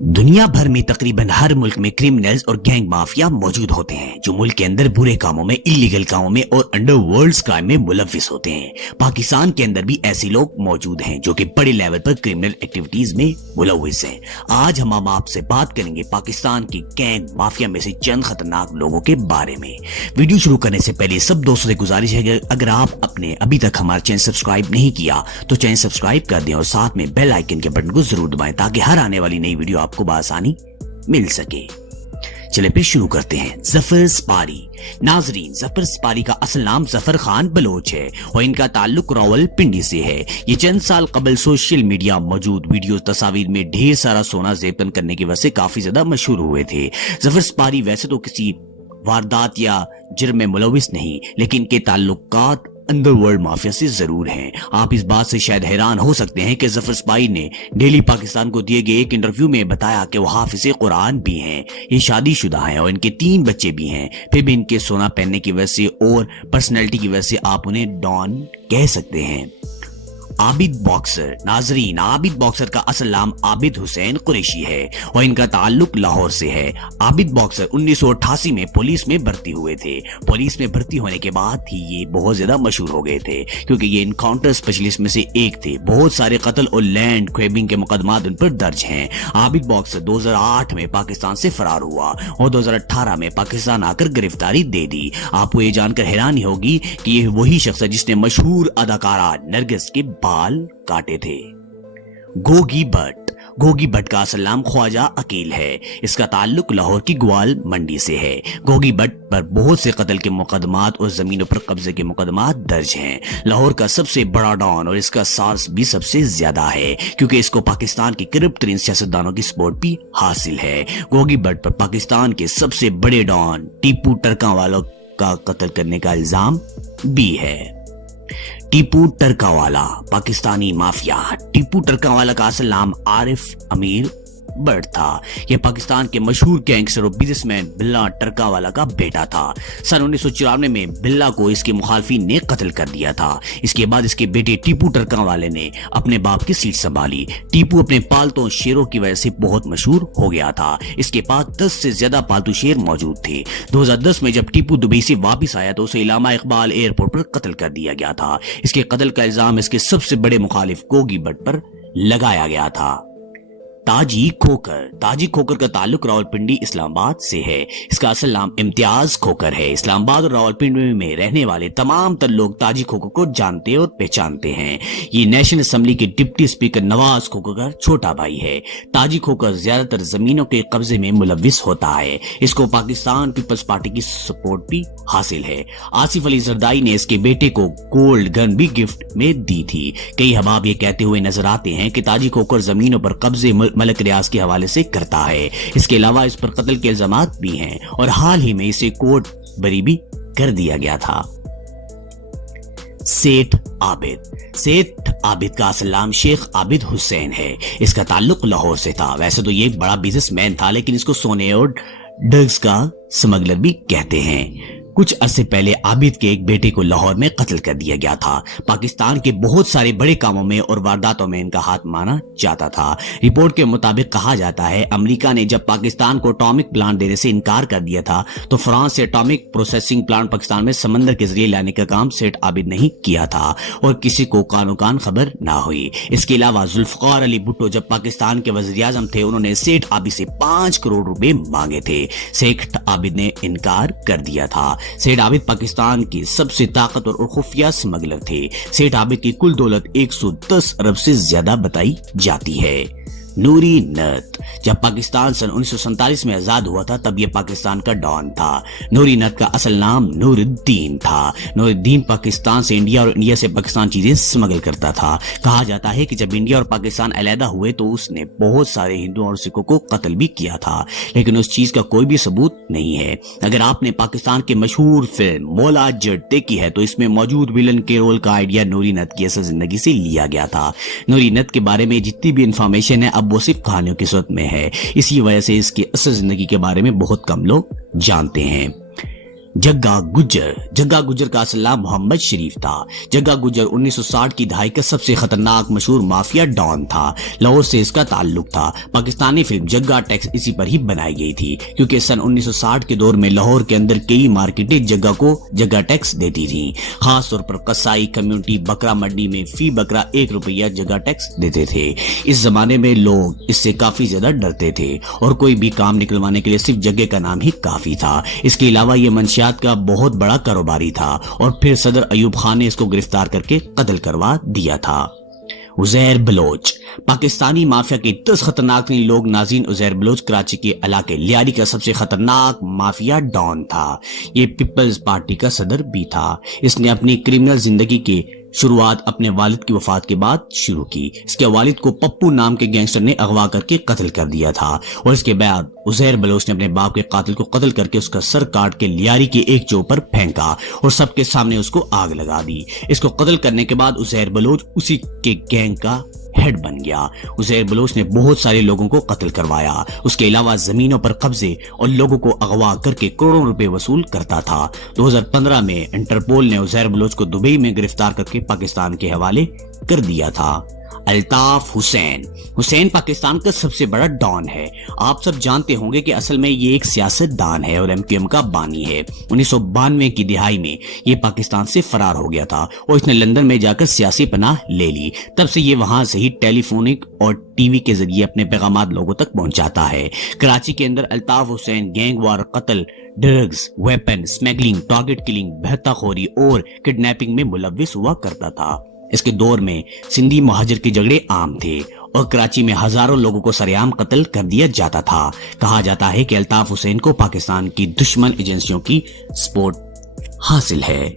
दुनिया भर में तकरीबन हर मुल्क में क्रिमिनल्स और गैंग माफिया मौजूद होते हैं जो मुल्क के अंदर बुरे कामों में, इलीगल कामों में और अंडरवर्ल्ड क्राइम में मुलव्विस होते हैं। पाकिस्तान के अंदर भी ऐसे लोग मौजूद हैं जो कि बड़े लेवल पर क्रिमिनल एक्टिविटीज में मुलव्विस हैं। आज हम आपसे बात करेंगे पाकिस्तान की गैंग माफिया में से चंद खतरनाक लोगों के बारे में। वीडियो शुरू करने से पहले सब दोस्तों से गुजारिश है कि अगर आप अपने अभी तक हमारा चैनल सब्सक्राइब नहीं किया तो चैनल सब्सक्राइब कर दें और साथ में बेल आइकन के बटन को जरूर दबाएं ताकि हर आने वाली नई वीडियो आपको बआसानी मिल सके। चले फिर शुरू करते हैं। जफर स्पारी। नाजरीन, जफर स्पारी का असल नाम जफर खान बलोच है और इनका ताल्लुक रावलपिंडी से है। ये चंद साल कबल सोशल मीडिया मौजूद वीडियो तस्वीर में ढेर सारा सोना जेबन करने की वजह से काफी ज्यादा मशहूर हुए थे। जफर स्पारी वैसे तो किसी वारदात या जुर्म में मुलविस नहीं, लेकिन इनके ताल्लुकात अंडरवर्ल्ड माफिया से जरूर हैं। आप इस बात से शायद हैरान हो सकते हैं कि जफर स्पारी ने डेली पाकिस्तान को दिए गए एक इंटरव्यू में बताया कि वो हाफिज़े कुरान भी हैं, ये शादीशुदा हैं और इनके 3 बच्चे भी हैं। फिर भी इनके सोना पहनने की वजह से और पर्सनैलिटी की वजह से आप उन्हें डॉन कह सकते हैं। आबिद बॉक्सर। नाजरीन, आबिद बॉक्सर का असल नाम आबिद हुसैन कुरैशी है और इनका ताल्लुक लाहौर से है। आबिद बॉक्सर 1988 में पुलिस में भर्ती हुए थे। पुलिस में भर्ती होने के बाद ही ये बहुत ज्यादा मशहूर हो गए थे क्योंकि ये इनकाउंटर स्पेशलिस्ट में से एक थे। बहुत सारे कत्ल और लैंड ग्रैबिंग के मुकदमात उन पर दर्ज हैं। आबिद बॉक्सर 2008 में पाकिस्तान से फरार हुआ और 2018 में पाकिस्तान आकर गिरफ्तारी दे दी। आपको ये जानकर हैरानी होगी कि ये वही शख्स है जिसने मशहूर अदाकारा नरगिस के बाल काटे थे। गोगी भट्ट। गोगी भट्ट का असल नाम ख्वाजा अकील है। इसका ताल्लुक लाहौर की ग्वाल मंडी से है। गोगी भट्ट पर बहुत से कत्ल के मुकदमात और जमीनों पर कब्जे के मुकदमात दर्ज हैं। लाहौर का सबसे बड़ा डॉन और इसका सार्स भी सबसे ज्यादा है क्योंकि इसको पाकिस्तान के करप्ट तरीन सियासतदानों की सपोर्ट भी हासिल है। गोगी भट्ट पर पाकिस्तान के सबसे बड़े डॉन टीपू टरकावाला का कत्ल करने का इल्जाम भी है। टीपू टरकावाला। पाकिस्तानी माफिया। टीपू टरकावाला का असल नाम आरिफ अमीर बट था। यह पाकिस्तान के मशहूर गैंगस्टर और बिजनेसमैन बिल्ला टरकावाला का बेटा था। सन 1994 में बिल्ला को इसके मुखालफिन ने कत्ल कर दिया था। इसके बाद इसके बेटे टीपू टरकावाले ने अपने बाप की सीट संभाली। टीपू अपने पालतू शेरों की वजह से बहुत मशहूर हो गया था। इसके पास 10 से ज्यादा पालतू शेर मौजूद थे। 2010 में जब टीपू दुबई से वापस आया तो उसे इलामा इकबाल एयरपोर्ट पर कत्ल कर दिया गया था। इसके कत्ल का इल्जाम इसके सबसे बड़े मुखालिफ गोगी भट्ट पर लगाया गया था। ताजी खोकर। ताजी खोकर का ताल्लुक रावलपिंडी इस्लामाबाद से है। इसका असल नाम इम्तियाज खोकर है। इस्लामाबाद और रावलपिंडी में रहने वाले तमाम तर लोग ताजी खोकर को जानते और पहचानते हैं। ये नेशनल असेंबली के डिप्टी स्पीकर नवाज खोकर का छोटा भाई है। ताजी खोकर ज्यादातर जमीनों के कब्जे में मुलविस होता है। इसको पाकिस्तान पीपल्स पार्टी की सपोर्ट भी हासिल है। आसिफ अली जरदाई ने इसके बेटे को गोल्ड गन भी गिफ्ट में दी थी। कई हबाब ये कहते हुए नजर आते हैं कि ताजी खोकर जमीनों पर कब्जे मलक रियाज के हवाले से करता है। इसके अलावा इस पर कत्ल के इल्जामात भी हैं और हाल ही में इसे कोर्ट बरी भी कर दिया गया था। सेठ आबिद। सेठ आबिद का असल नाम शेख आबिद हुसैन है। इसका ताल्लुक लाहौर से था। वैसे तो ये एक बड़ा बिजनेसमैन था लेकिन इसको सोने और ड्रग्स का स्मगलर भी कहते हैं। कुछ अरसे पहले आबिद के एक बेटे को लाहौर में कत्ल कर दिया गया था। पाकिस्तान के बहुत सारे बड़े कामों में और वारदातों में इनका हाथ माना जाता था। रिपोर्ट के मुताबिक कहा जाता है अमेरिका ने जब पाकिस्तान को एटॉमिक प्लांट देने से इनकार कर दिया था तो फ्रांस से एटॉमिक प्रोसेसिंग प्लांट पाकिस्तान में समंदर के जरिए लाने का काम सेठ आबिद ने ही किया था और किसी को कानो कान खबर ना हुई। इसके अलावा जुल्फकार अली भुट्टो जब पाकिस्तान के वजीर आजम थे उन्होंने सेठ आबिद से 5 करोड़ रुपए मांगे थे। सेठ आबिद ने इनकार कर दिया था। सेठ आबिद पाकिस्तान के सबसे ताकतवर और खुफिया स्मगलर थे। सेठ आबिद की कुल दौलत 110 अरब से ज्यादा बताई जाती है। नूरी नत। जब पाकिस्तान सन 1947 में आजाद हुआ था तब यह पाकिस्तान का डॉन था। नूरी नत का असल नाम नूरुद्दीन था। नूरुद्दीन पाकिस्तान से इंडिया और इंडिया से पाकिस्तान चीजें स्मगल करता था। कहा जाता है कि जब इंडिया और पाकिस्तान अलहदा हुए तो उसने बहुत सारे हिंदुओं और सिखों को कत्ल भी किया था लेकिन उस चीज का कोई भी सबूत नहीं है। अगर आपने पाकिस्तान की मशहूर फिल्म मौला जट देखी है तो इसमें मौजूद विलन के रोल का आइडिया नूरी नत की असल जिंदगी से लिया गया था। नूरी नत के बारे में जितनी भी इंफॉर्मेशन है अब वो सिर्फ कहानियों की सूरत में है। इसी वजह से इसकी असल जिंदगी के बारे में बहुत कम लोग जानते हैं। जग्गा गुज्जर का असल नाम मोहम्मद शरीफ था। जग्गा गुज्जर 1960 की दहाई का सबसे खतरनाक मशहूर माफिया डॉन था। लाहौर से इसका ताल्लुक था। पाकिस्तानी फिल्म जग्गा टैक्स इसी पर ही बनाई गई थी, क्योंकि सन 1960 के दौर में लाहौर के अंदर कई मार्केटें जग्गा को जग्गा टैक्स देती थी। खास तौर पर कसाई कम्युनिटी बकरा मंडी में फी बकरा 1 रुपया जग्गा टैक्स देते थे। इस जमाने में लोग इससे काफी ज्यादा डरते थे और कोई भी काम निकलवाने के लिए सिर्फ जग्गे का नाम ही काफी था। इसके अलावा ये मंशियात का बहुत बड़ा कारोबारी था और फिर सदर अयूब खान ने इसको गिरफ्तार करके कत्ल करवा दिया था। उजैर बलोच पाकिस्तानी माफिया के 10 खतरनाक तीन लोग। नाज़रीन, उजैर बलोच कराची के इलाके लियारी का सबसे खतरनाक माफिया डॉन था। ये पीपल्स पार्टी का सदर भी था। इसने अपनी क्रिमिनल जिंदगी के शुरुआत अपने वालिद की वफात के बाद शुरू की। इसके वालिद को पप्पू नाम के गैंगस्टर ने अगवा करके कत्ल कर दिया था और इसके बाद उजैर बलोच ने अपने बाप के कातिल को कत्ल करके उसका सर काट के लियारी के एक चौक पर फेंका और सबके सामने उसको आग लगा दी। इसको कत्ल करने के बाद उजैर बलोच उसी के गैंग का हेड बन गया। उजैर बलोच ने बहुत सारे लोगों को कत्ल करवाया। उसके अलावा जमीनों पर कब्जे और लोगों को अगवा करके करोड़ों रुपए वसूल करता था। 2015 में इंटरपोल ने उजैर बलोच को दुबई में गिरफ्तार करके पाकिस्तान के हवाले कर दिया था। अल्ताफ हुसैन पाकिस्तान का सबसे बड़ा डॉन है। आप सब जानते होंगे कि असल में ये एक सियासतदान है और एमक्यूएम का बानी है। 1992 की दिहाई में ये पाकिस्तान से फरार हो गया था और इसने लंदन में जाकर सियासी पनाह ले ली। तब से ये वहां से ही टेलीफोनिक और टीवी के जरिए अपने पैगाम लोगों तक पहुंचाता है। कराची के अंदर अल्ताफ हुसैन गैंग वार, कत्ल, drugs, weapon, smuggling, target killing, बहताखोरी और किडनैपिंग में मुलव्विस हुआ करता था। इसके दौर में सिंधी मुहाजिर के झगड़े आम थे और कराची में हजारों लोगों को सरेआम कत्ल कर दिया जाता था। कहा जाता है कि अल्ताफ हुसैन को पाकिस्तान की दुश्मन एजेंसियों की सपोर्ट हासिल है।